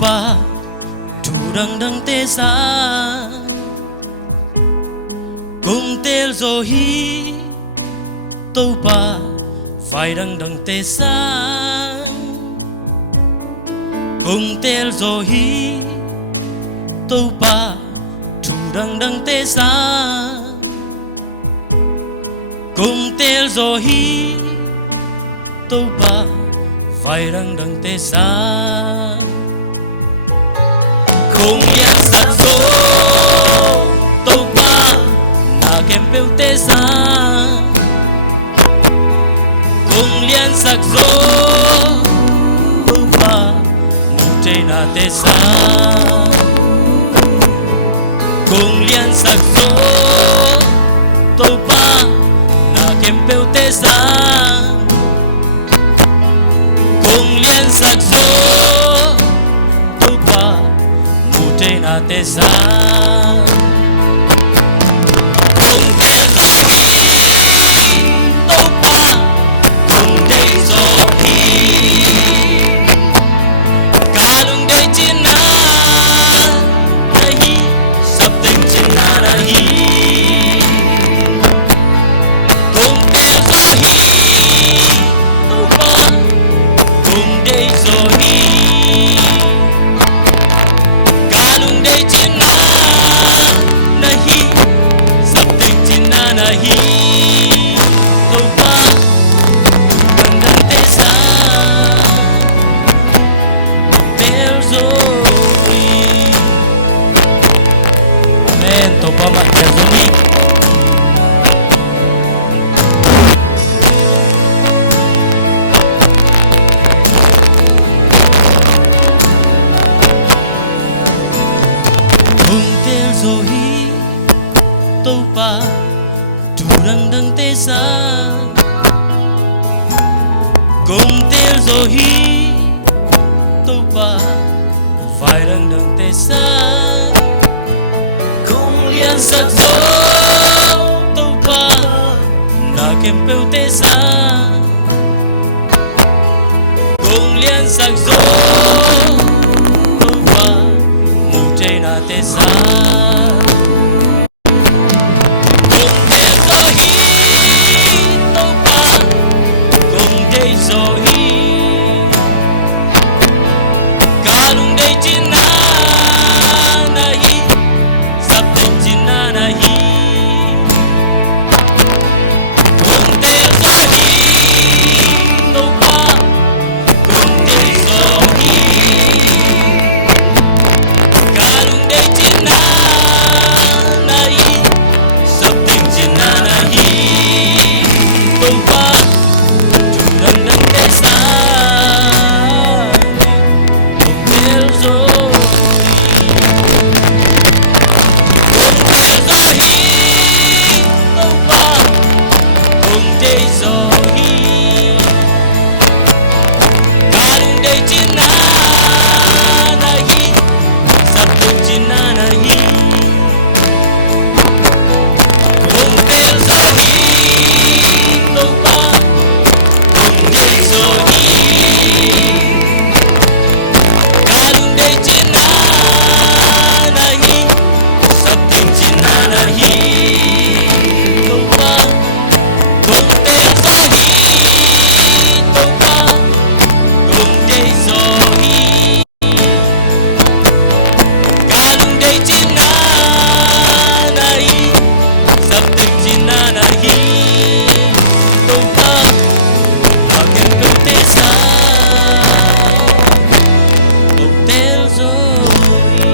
pa thu đằng đằng tê sa cùng tel zo hi tô pa phải đằng đằng tê sa cùng tel zo hi tô pa thu đằng đằng tê sa cùng tel zo hi tô pa phải đằng đằng tê sa cùng yang sat zo tô pa na kem peu tê sa cùng liên sắc zo tô pa mu tre na tê sa cùng liên sắc zo tô pa na kem peu tê sa cùng liên sắc zo tô pa mu tre na tê sa cùng tel zo hi tô pa cùng đây zo hi cả lung đây chín na hi sắp tình chín na hi cùng tel zo hi tô pa cùng đây zo hi cả lung đây chín na hi sắp tình chín na hi tô pa đằng đằng tê sa tel zo hi amen tô pa ma tel zo hi cùng tel zo hi tô pa thu đằng đằng tê sa cùng tel zo hi tô pa phải đằng đằng tê sa cùng liên sắc zo tô pa na kem peu tê sa cùng liên sắc zo tô pa mu tre na tê sa cùng tel zo hi tô pa cùng đây zo hi cả lung đây chín na hi sắp tình chín na hi cùng tel zo hi tô pa cùng đây zo hi cả lung đây chín na hi sắp tình chín na hi tô pa thu đằng đằng tê sa cùng tel zo hi cùng tel zo hi tô pa cùng đây zo hi cả lung đây chín na hi sắp tình chín na hi cùng tel zo hi tô pa cùng đây zo hi cả lung đây chín na hi sắp tình chín na hi tô pa cùng tel zo hi tô pa cùng đây zo hi cả lung đây chín na hi sắp tình chín na hi tô pa na kem peu tê sa cùng tel zo hi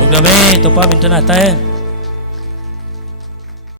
lúc đó bé tô pa mình trên tay